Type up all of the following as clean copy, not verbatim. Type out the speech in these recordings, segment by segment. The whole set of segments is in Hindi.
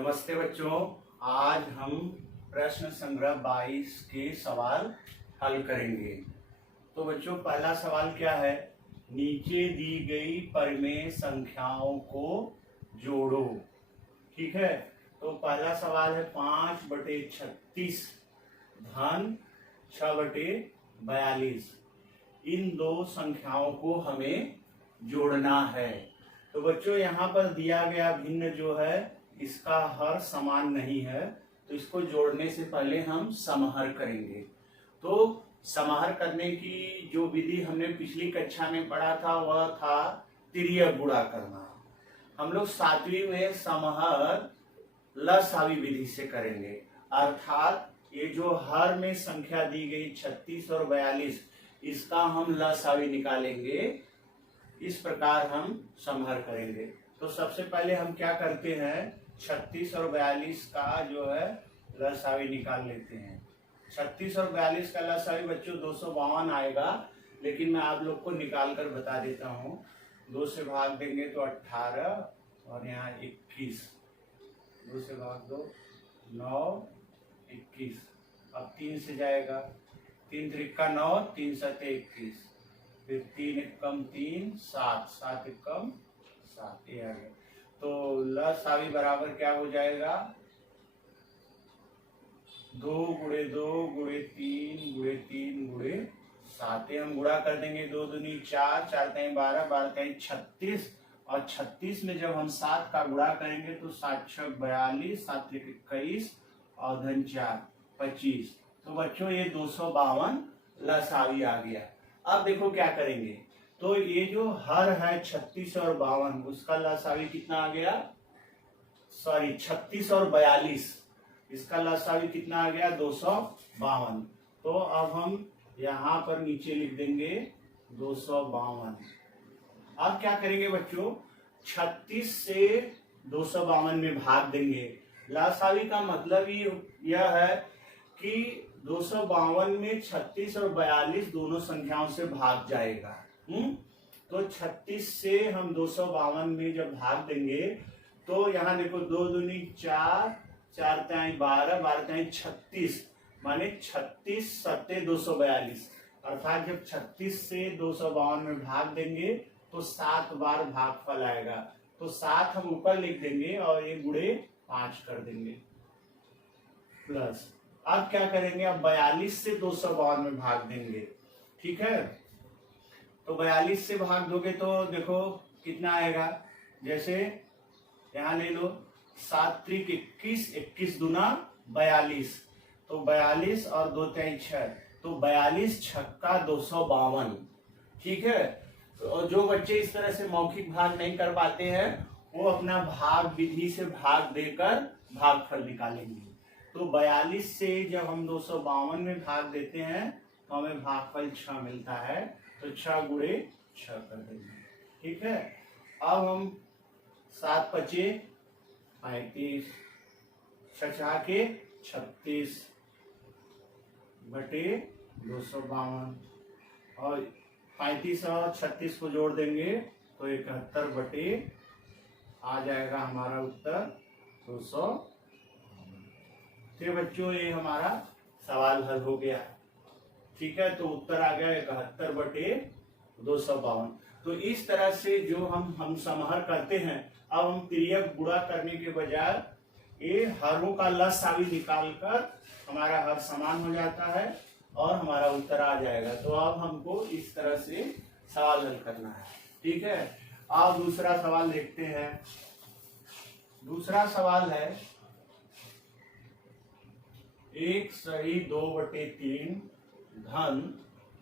नमस्ते बच्चों। आज हम प्रश्न संग्रह 22 के सवाल हल करेंगे। तो बच्चों पहला सवाल क्या है, नीचे दी गई परिमेय संख्याओं को जोड़ो। ठीक है, तो पहला सवाल है 5/36 धन 6/42। इन दो संख्याओं को हमें जोड़ना है। तो बच्चों यहाँ पर दिया गया भिन्न जो है इसका हर समान नहीं है, तो इसको जोड़ने से पहले हम समाहर करेंगे। तो समाहर करने की जो विधि हमने पिछली कक्षा में पढ़ा था वह था तिर्यक गुणा करना। हम लोग 7वीं में समाहर लसावी विधि से करेंगे, अर्थात ये जो हर में संख्या दी गई 36 और 42 इसका हम लसावी निकालेंगे। इस प्रकार हम समाहर करेंगे। तो सबसे पहले हम क्या करते हैं, 36 और 42 का जो है लसावी निकाल लेते हैं। 36 और 42 का लसावी बच्चों 252 आएगा, लेकिन मैं आप लोग को निकाल कर बता देता हूँ। 2 से भाग देंगे तो 18 और यहाँ 21, 2 से भाग दो 9, 21। अब 3 से जाएगा, 3 त्रिका 9, 3 सते 21, फिर 3 एकम 3 7, 7 एकम 7, ये आ गया। तो लसावी बराबर क्या हो जाएगा, 2 × 2 × 3 × 3 × 7। हम गुणा कर देंगे, 2 दूनी 4, 4 तिहाई 12, 12 तिहाई 36, और 36 में जब हम 7 का गुणा करेंगे तो 7 × 6 42, 7 × 1 21 और धन 4 25। तो बच्चों ये 252 लसावी आ गया। अब देखो क्या करेंगे, तो ये जो हर है 36 और 52 उसका लसावी कितना आ गया, 36 और 42 इसका लसावी कितना आ गया, 252। तो अब हम यहाँ पर नीचे लिख देंगे 252। अब क्या करेंगे बच्चों, 36 से 252 में भाग देंगे। लसावी का मतलब यह है कि 252 में 36 और 42 दोनों संख्याओं से भाग जाएगा। तो 36 से हम 252 में जब भाग देंगे तो यहाँ देखो 2 दूनी 4, 4 तिहाई 12, 12 तिहाई 36, माने 36 सत्ते 242। अर्थात जब 36 से 252 में भाग देंगे तो 7 बार भागफल आएगा। तो 7 हम ऊपर लिख देंगे और ये गुणे 5 कर देंगे, प्लस अब क्या करेंगे, अब 42 से 252 में भाग देंगे। ठीक है, तो 42 से भाग दोगे तो देखो कितना आएगा, जैसे यहाँ ले लो 7 त्रिक 21, 21 दूना 42, तो 42 और 2 तिहाई 6, तो 42 छक्का 252। ठीक है, तो जो बच्चे इस तरह से मौखिक भाग नहीं कर पाते हैं वो अपना भाग विधि से भाग देकर भागफल निकालेंगे। तो 42 से जब हम 252 में भाग देते हैं तो हमें भागफल 6 मिलता है, तो 6 गुणे 6 कर देंगे। ठीक है, अब हम 7 पचे 35, 6 के 36 बटे 252, और 35 और 36 को जोड़ देंगे तो 71 बटे आ जाएगा हमारा उत्तर 200। तो बच्चों ये हमारा सवाल हल हो गया। ठीक है, तो उत्तर आ गया 71 बटे 252। तो इस तरह से जो हम समाहर करते हैं, अब हम तिर्यक गुणा करने के बजाय ये हरों का लसावी निकालकर हमारा हर समान हो जाता है और हमारा उत्तर आ जाएगा। तो अब हमको इस तरह से सवाल हल करना है। ठीक है, अब दूसरा सवाल देखते हैं। दूसरा सवाल है 1 सही 2/3 धन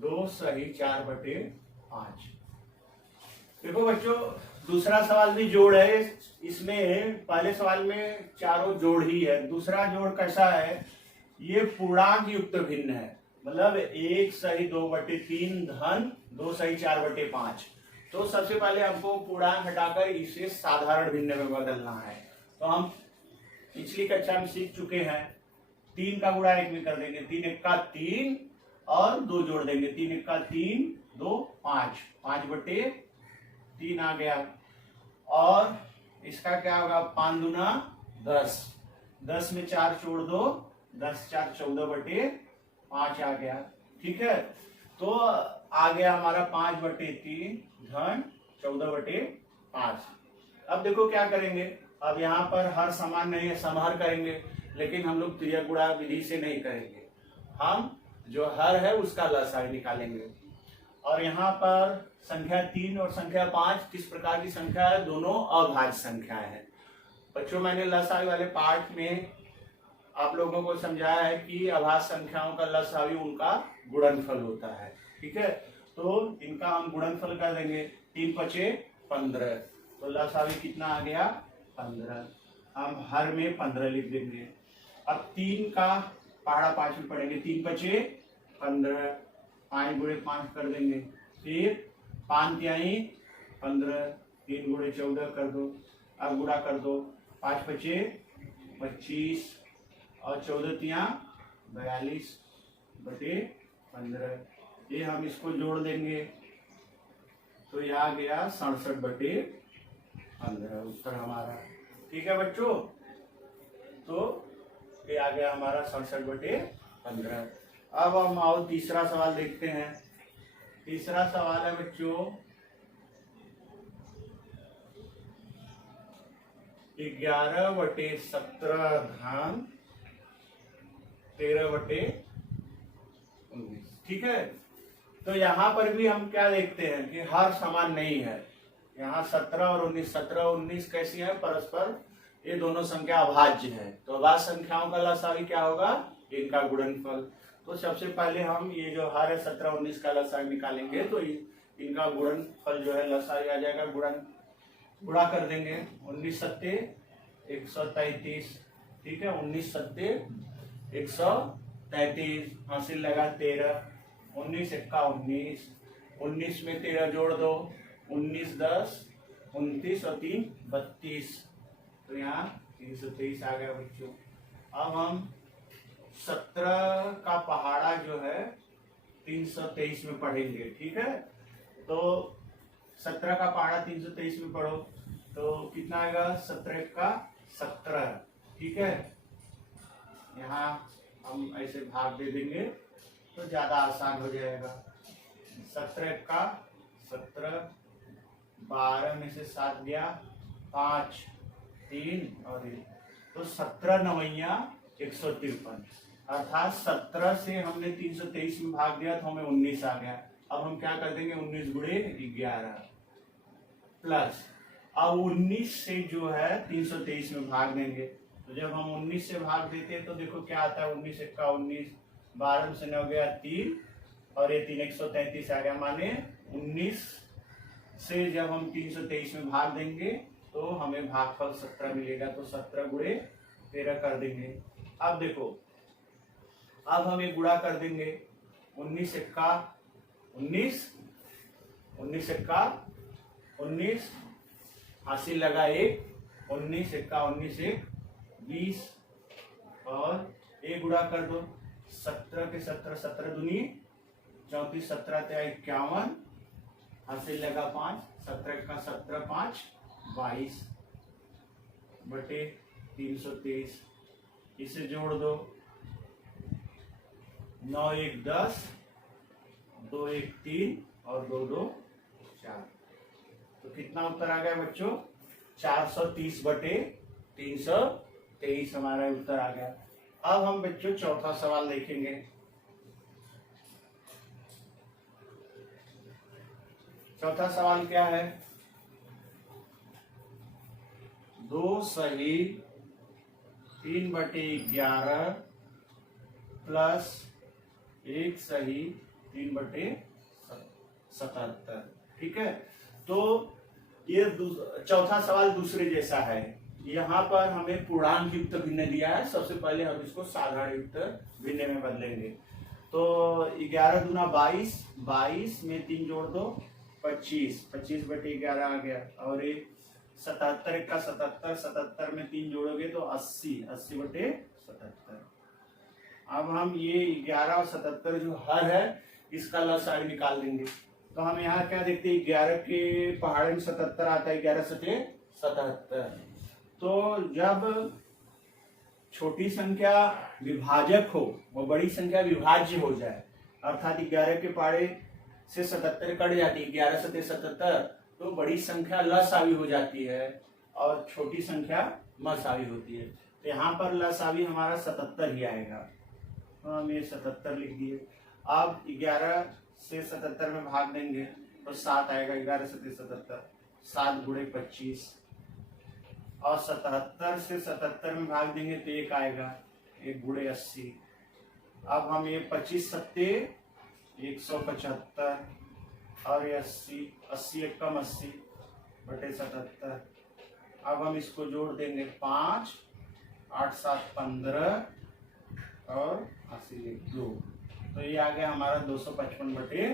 2 सही 4/5। देखो बच्चों दूसरा सवाल भी जोड़ है। इसमें पहले सवाल में चारों जोड़ ही है, दूसरा जोड़ कैसा है, ये पूर्णांक युक्त भिन्न है। मतलब 1 सही 2/3 धन 2 सही 4/5। तो सबसे पहले हमको पूर्णांक हटाकर इसे साधारण भिन्न में बदलना है। तो हम पिछली कक्षा में सीख चुके हैं, 3 का गुणा 1 में कर देंगे, 3 एक्का 3 और 2 जोड़ देंगे, 3 एक्का 3, 2 5, 5/3 आ गया। और इसका क्या होगा, 5 दूना 10, 10 में 4 जोड़ दो, 10 4 14/5 आ गया। ठीक है, तो आ गया हमारा 5/3 धन 14/5। अब देखो क्या करेंगे, अब यहाँ पर हर समान नहीं है, समहर करेंगे, लेकिन हम लोग त्रियक गुणा विधि से नहीं करेंगे, हम जो हर है उसका लसाई निकालेंगे। और यहाँ पर संख्या 3 और संख्या 5 किस प्रकार की संख्या है, दोनों अभाज्य संख्याएं हैं। बच्चों मैंने लसाई वाले पार्ट में आप लोगों को समझाया है कि अभाज्य संख्याओं का लसावी उनका गुणनफल होता है। ठीक है, तो इनका हम गुणनफल कर देंगे, 3 पचे 15, तो लसावी कितना आ गया 15। हम हर में 15 लिख देंगे। अब 3 का पहाड़ा 5 में पढ़ेंगे, 3 पचे 15, 5 गुणे 5 कर देंगे, फिर 5 तिहाई 15, 3 गुणे 14 कर दो, अब गुणा कर दो, 5 पचे 25 और 14 तिया 42/15। ये हम इसको जोड़ देंगे तो यह आ गया 67/15 उत्तर हमारा। ठीक है बच्चों, तो ये आ गया हमारा 67/15। अब हम आओ तीसरा सवाल देखते हैं। तीसरा सवाल है बच्चों 11/17 धन 13/19। ठीक है, तो यहाँ पर भी हम क्या देखते हैं कि हर समान नहीं है। यहाँ 17 और 19, 17 और 19 कैसी है परस्पर, ये दोनों संख्या अभाज्य है, तो अभाज्य संख्याओं का लसावी क्या होगा, इनका गुणनफल। तो सबसे पहले हम ये जो हर है 17 19 का लसावी निकालेंगे, तो इनका गुणनफल जो है लसावी आ जाएगा, गुणा कर देंगे। 19 सत्ते 133। ठीक है, 19 सत्ते 133, हासिल लगा 13, 19 एक्का 19, 19 में 13 जोड़ दो, 19 10 29 और 3 32, तो यहाँ 323 आ गया बच्चों। अब हम 17 का पहाड़ा जो है 323 में पढ़ेंगे। ठीक है, तो 17 का पहाड़ा 323 में पढ़ो तो कितना आएगा, 17 का 17। ठीक है, यहाँ हम ऐसे भाग दे देंगे तो ज्यादा आसान हो जाएगा। 17 का 17, 12 में से 7 गया, 5 3 और 1, तो 17 9 153, अर्थात 17 से हमने 323 में भाग दिया तो हमें 19 आ गया। अब हम क्या कर देंगे, 19 गुणे 11 प्लस, अब 19 से जो है 323 में भाग देंगे, तो जब हम 19 से भाग देते हैं तो देखो क्या आता है, 19 एक्का 19, 12 से 9 गया 3 और ये 3 133 आ गया। माने 19 से जब हम 323 में भाग देंगे तो हमें भागफल 17 मिलेगा, तो 17 गुणे 13 कर देंगे। अब देखो, अब हम एक गुणा कर देंगे, 19 एक्का 19, 19 एक्का 19, हासिल लगा 1, 19 एक्का 19 1 20 और एक गुणा कर दो, 17 के 17 17 दूनी 34, 17 ते 51, हासिल लगा 5, 17 का 17 5 22/323, इसे जोड़ दो, 9 1 10, 2 1 3 और 2 2 4, तो कितना उत्तर आ गया बच्चों, 430/323 हमारा उत्तर आ गया। अब हम बच्चों चौथा सवाल देखेंगे। चौथा सवाल क्या है, 2 सही 3/11 प्लस 1 सही 3/77। ठीक है, तो ये चौथा सवाल दूसरे जैसा है। यहाँ पर हमें पूर्णांक युक्त भिन्न दिया है, सबसे पहले हम इसको साधारण युक्त भिन्न में बदलेंगे। तो 11 दूना 22, 22 में 3 जोड़ दो 25, 25/11 आ गया, और ये 77 का 77, 77 में 3 जोड़ोगे तो 80, 80/77। अब हम ये 11 और 77 जो हर है इसका लसाई निकाल देंगे, तो हम यहाँ क्या देखते हैं, 11 के पहाड़े में 77 आता है, 11 सते 77। तो जब छोटी संख्या विभाजक हो, वो बड़ी संख्या विभाज्य हो जाए, अर्थात 11 के पारे से 77 कट जाती है, 11 सते 77, तो बड़ी संख्या लसावी हो जाती है और छोटी संख्या मसावी होती है। तो यहाँ पर लसावी हमारा 77 ही आएगा, तो हम ये 77 लिख दिए। अब 11 से 77 में भाग देंगे तो 7 आएगा, 11 सते 77, 7 गुणे 25, और 77 से 77 में भाग देंगे तो 1 आएगा, 1 गुणे 80। अब हम ये 25 सत्ते 175 और ये 80, 80 एक कम 80 बटे 77। अब हम इसको जोड़ देंगे 5, 8 7 15 और 80 2, तो ये आ गया हमारा 255 बटे,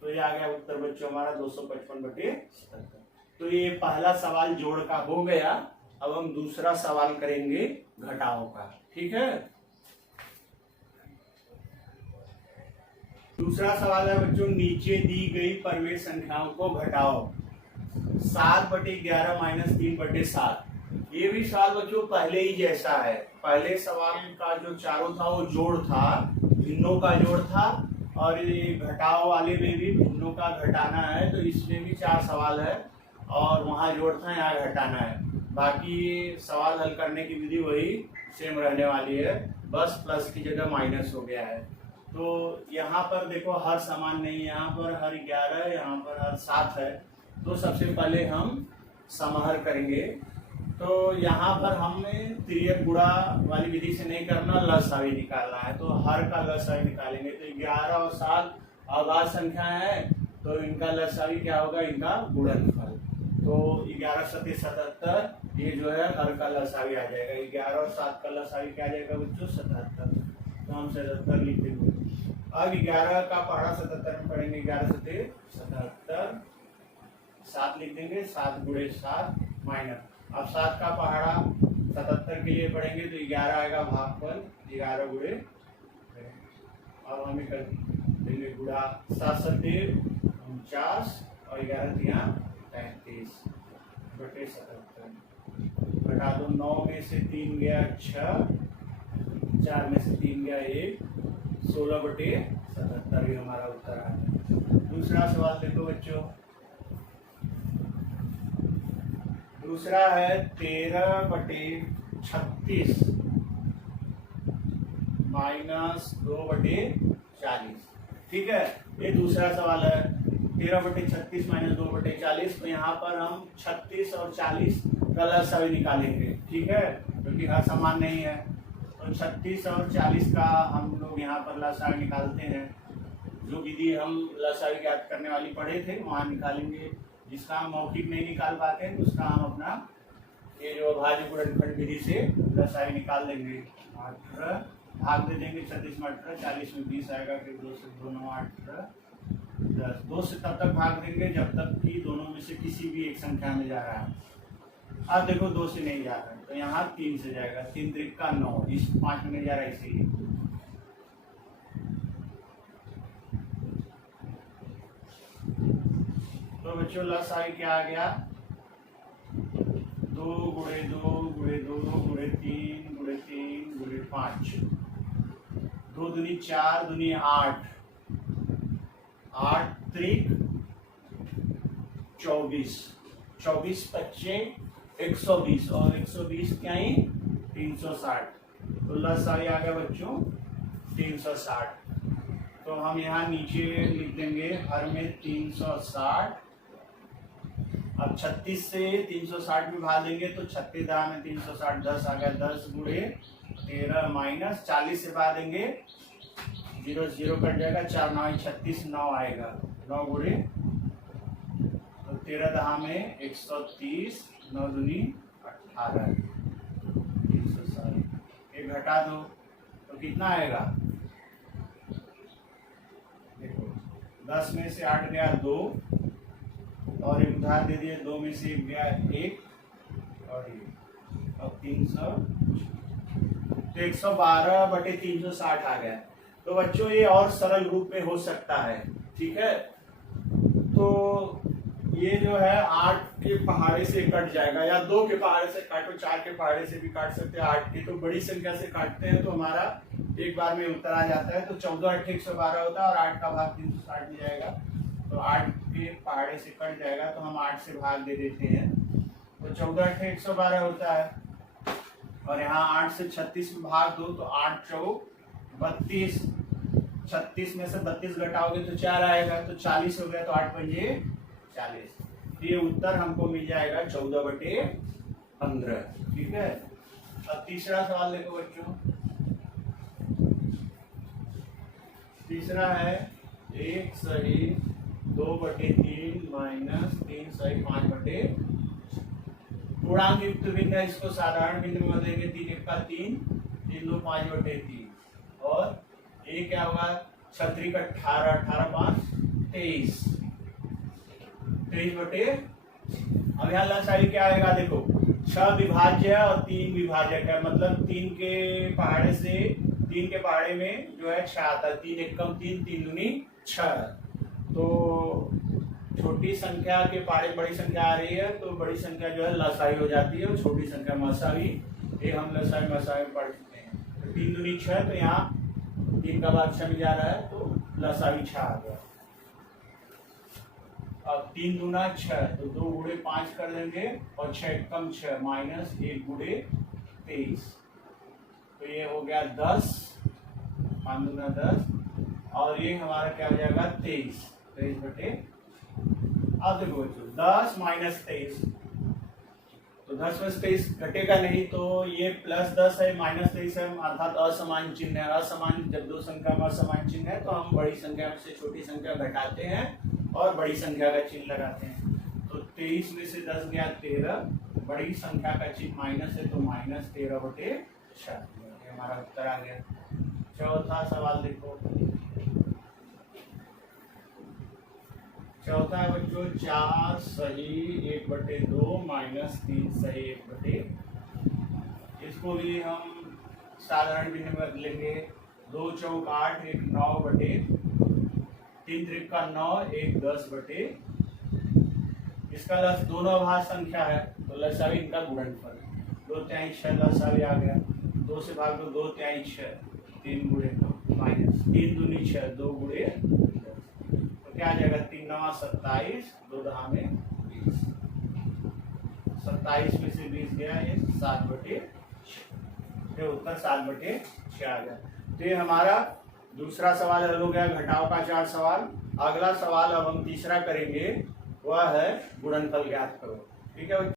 तो ये आ गया उत्तर बच्चों हमारा 255 बटे 77। तो ये पहला सवाल जोड़ का हो गया। अब हम दूसरा सवाल करेंगे घटाओ का, ठीक है। दूसरा सवाल है बच्चों, नीचे दी गई परमेय संख्याओं को घटाओ। 7 बटे 11 माइनस 3 बटे 7। ये भी सवाल बच्चों पहले ही जैसा है। पहले सवाल का जो चारों था वो जोड़ था, भिन्नों का जोड़ था, और ये घटाओ वाले में भी भिन्नों का घटाना है, तो इसमें भी 4 सवाल है और वहां जोड़ था, यहाँ घटाना है। बाकी सवाल हल करने की विधि वही सेम रहने वाली है, बस प्लस की जगह माइनस हो गया है। तो यहाँ पर देखो हर समान नहीं, यहाँ पर हर 11, यहाँ पर हर 7 है। तो सबसे पहले हम समाहर करेंगे। तो यहाँ पर हमें तिर्यक गुणा वाली विधि से नहीं करना, लसावी निकालना है। तो हर का लसावी निकालेंगे, तो 11 और 7 अभाज्य संख्या है, तो इनका लसावी क्या होगा, इनका गुणनफल। तो 11 सते 77, ये जो है हर का लसावी आ जाएगा। 11 और 7 का लसावी क्या आ जाएगा बच्चों, 77, तो हम 77 लिख देंगे। अब 11 का पहाड़ा 77 में पढ़ेंगे, 11 सते 77, 7 लिख देंगे, 7 गुणे 7 माइनस। अब 7 का पहाड़ा 77 के लिए पढ़ेंगे तो 11 आएगा भागफल, 11 गुणे, अब हमें कर देंगे गुणा, 7 सते 49 और 11 तिया 35 बटे 77। घटा दो, 9 में से 3 गया 6, 4 में से 3 गया 1, 16 बटे 77 ही हमारा उत्तर आ गया। दूसरा सवाल देखो बच्चों, दूसरा है 13 बटे 36 माइनस 2 बटे 40। ठीक है, ये दूसरा सवाल है। 13 बटे 36 माइनस 2 बटे 40। तो यहाँ पर हम 36 और 40 का लसावी निकालेंगे, ठीक है, क्योंकि हर समान नहीं है। तो 36 और 40 का हम लोग यहाँ पर लसावी निकालते हैं। जो विधि हम लसावी ज्ञात करने वाली पढ़े थे वहाँ निकालेंगे। जिसका हम मौखिक नहीं निकाल पाते हैं उसका हम अपना ये जो अभाज्य गुणनफल विधि से लसावी निकाल देंगे। 18 भाग दे देंगे, 36 में 18, 40 में 20 आएगा, फिर 2 से 2 9 18 10। 2 से तब तक भाग देंगे जब तक कि दोनों में से किसी भी एक संख्या में जा रहा है। अब देखो 2 से नहीं जा रहा है तो यहाँ 3 से जाएगा, 3 त्रिक का 9, इस 5 में नहीं जा रहा है इसीलिए। तो बच्चों लसावी क्या आ गया, 2 गुणे 2 गुणे 2 गुणे 3 गुणे 3 गुणे 5, 2 दूनी 4 दूनी 8, 8 त्रिक 24, 24 पच्चे 120 और 120 क्या ही 360। तो लसावी आ गया बच्चों 360। तो हम यहाँ नीचे लिख देंगे हर में 360। अब 36 से 360 में भाग देंगे तो 36 में 360 10 आ गया, 10 गुणे 13 माइनस 40 से भाग देंगे 0 0 कट जाएगा, 4 9 36 9 आएगा, 9 गुणे तो 13 दहा में 130, 9 दूनी 18, 360। ये घटा दो तो कितना आएगा, देखो 10 में से 8 गया 2 और एक उधार दे दिए, 2 में से 1 गया 1 और ये, अब 300 तो 112 बटे 360 आ गया। तो बच्चों ये और सरल रूप में हो सकता है, ठीक है। तो ये जो है 8 के पहाड़े से कट जाएगा, या 2 के पहाड़े से काटो, 4 के पहाड़े से भी काट सकते हैं, 8 की तो बड़ी संख्या से काटते हैं तो हमारा एक बार में उत्तर आ जाता है। तो 14 8 112 होता है और 8 का भाग 360 में जाएगा, तो 8 के पहाड़े से कट जाएगा तो हम 8 से भाग दे देते हैं, तो 14 8 112 होता है। और यहाँ 8 से 36 में भाग दो तो 8 चौक 32, 36 में से 32 घटाओगे तो 4 आएगा, तो 40 हो गया, तो 8 पंजे 40। ये उत्तर हमको मिल जाएगा 14/15। ठीक है। अब तीसरा सवाल देखो बच्चों। तीसरा है 1 सही 2/3 माइनस 3 सही 5/, पूर्णांक युक्त बिंदु है, इसको साधारण बिंदु में बदलेंगे, 3 1 का 3, 3 2 5/3, और ये क्या होगा 36 का 18, 18 5 23, 23/। अब यहाँ लसाई क्या आएगा देखो, 6 विभाज्य और 3 विभाजक है, मतलब 3 के पहाड़े से 3 के पहाड़े में जो है 6 आता है, 3 1 कम 3, 3 दूनी 6। तो छोटी संख्या के पहाड़े बड़ी संख्या आ रही है, तो बड़ी संख्या जो है लसाई हो जाती है और छोटी संख्या मसावी। ये हम लसाई मसावी पढ़ चुके हैं। तो 3 दूनी 6, तो यहाँ 3 का भाग 6 में जा रहा है, तो लसावी 6 आ गया। अब 3 दूना 6, तो 2 गुणे 5 कर देंगे, और 6 कम 6 माइनस 1 गुणे 23, तो ये हो गया 10, 5 दूना 10, और ये हमारा क्या हो जाएगा 23, 23/। अब देखो बच्चों 10 माइनस 23, तो 10 में से 23 घटेगा नहीं, तो ये +10 है माइनस 23 है, अर्थात असमान चिन्ह है। असमान, जब दो संख्या में असमान चिन्ह है तो हम बड़ी संख्या में से छोटी संख्या घटाते हैं और बड़ी संख्या का चिन्ह लगाते हैं। तो 23 में से 10 गया 13, बड़ी संख्या का चिन्ह माइनस है, तो माइनस 13/6 हमारा उत्तर आ गया। चौथा सवाल देखो। चौथा है बच्चों 4 सही 1/2 माइनस 3 सही 1/। इसको भी हम साधारण बिंदु में बदलेंगे, 2 चौक 8, 1 9/, 3 त्रिक का 9, 1 10/। इसका लस दोनों अभाज्य संख्या है, तो लसावी इनका गुणनफल 2 तिहाई 6 लसावी आ गया, 2 से भाग दो 2 तिहाई 6, 3 गुणे 9 माइनस 3 दूनी 6, 2 गुणे 10, तो क्या आ जाएगा 3 9 27, 2 दहा में 20, 27 में से 20 गया, ये 7/6, उत्तर 7/6 आ गया। तो ये हमारा दूसरा सवाल हल हो गया, घटाव का 4 सवाल। अगला सवाल अब हम तीसरा करेंगे, वह है गुणनफल ज्ञात करो। ठीक है।